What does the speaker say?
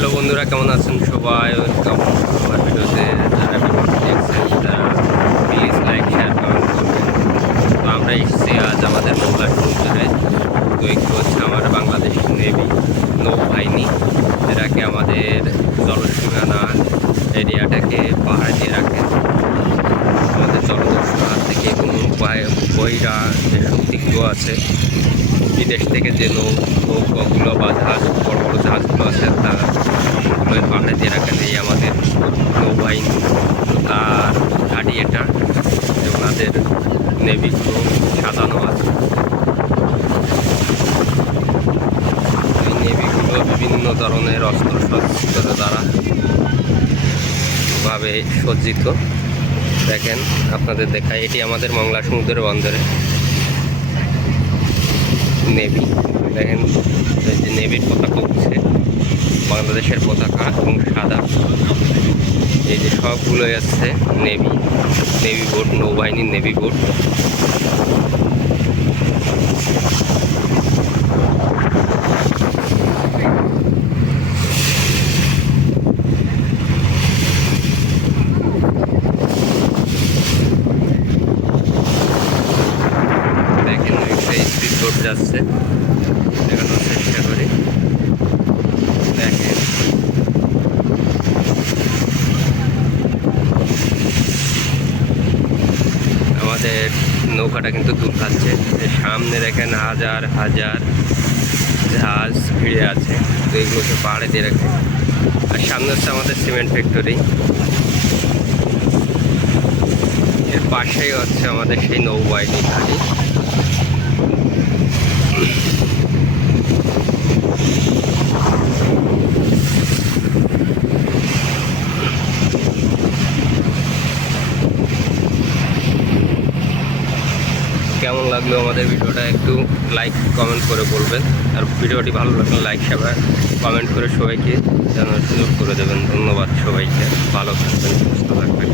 Hello বন্ধুরা, কেমন আছেন সবাই? ওয়েলকাম আমার ভিডিওতে যারা ভিডিওটি দেখছেন, তারা প্লিজ লাইক শেয়ার কমেন্ট করবেন। তো আমরা এসেছি আজ আমাদের মোংলা সমুদ্রে। তো একটু হচ্ছে আমার বাংলাদেশ নেভি নৌবাহিনী। এরাকে আমাদের জলসীমানা এরিয়াটাকে পাহাড় দিয়ে রাখে। আমাদের জলদস্যুর হাত থেকে কোনো উপায় বহিরা যে শক্তিগুলো আছে। বিদেশ থেকে যে নৌকাগুলো বা জাহাজ, বড় বড় জাহাজগুলো আছে, তারা পাহাড়ে দিয়ে রাখেন এই আমাদের নৌবাহিনী, তার ঘাটি এটা ওনাদের নেভিগুলো সাজানো আছে। এই নেভিগুলো বিভিন্ন ধরনের অস্ত্র সজ্জিত দ্বারা ভাবে সজ্জিত। দেখেন, আপনাদের দেখায়, এটি আমাদের মংলা সমুদ্রের বন্দরে। নেভি। দেখেন যে নেভির পতাকা উঠছে। বাংলাদেশের পতাকা এবং সাদা। এই যে সবগুলোই আছে নেভি। নেভি বোট, নৌবাহিনীর নেভি বোট দেখেন একটা স্পিড বোট যাচ্ছে। দেখানোর চেষ্টা করি। দেখেন। আমাদের নৌকাটা কিন্তু দূর খাচ্ছে সামনে দেখেন হাজার হাজার জাহাজ ভিড়ে আছে। তো এগুলোকে পাহাড়ে দিয়ে রাখে আর সামনে হচ্ছে আমাদের সিমেন্ট ফ্যাক্টরি। এর পাশেই হচ্ছে আমাদের সেই নৌবাহিনী ঘাটি কেমন লাগল আমাদের ভিডিওটা একটু লাইক কমেন্ট করে বলবেন। আর ভিডিওটি ভালো লাগলে লাইক শেয়ার কমেন্ট করে সবাইকে জানার সুযোগ করে দেবেন। ধন্যবাদ সবাইকে। ভালো থাকবেন, সুস্থ থাকবেন।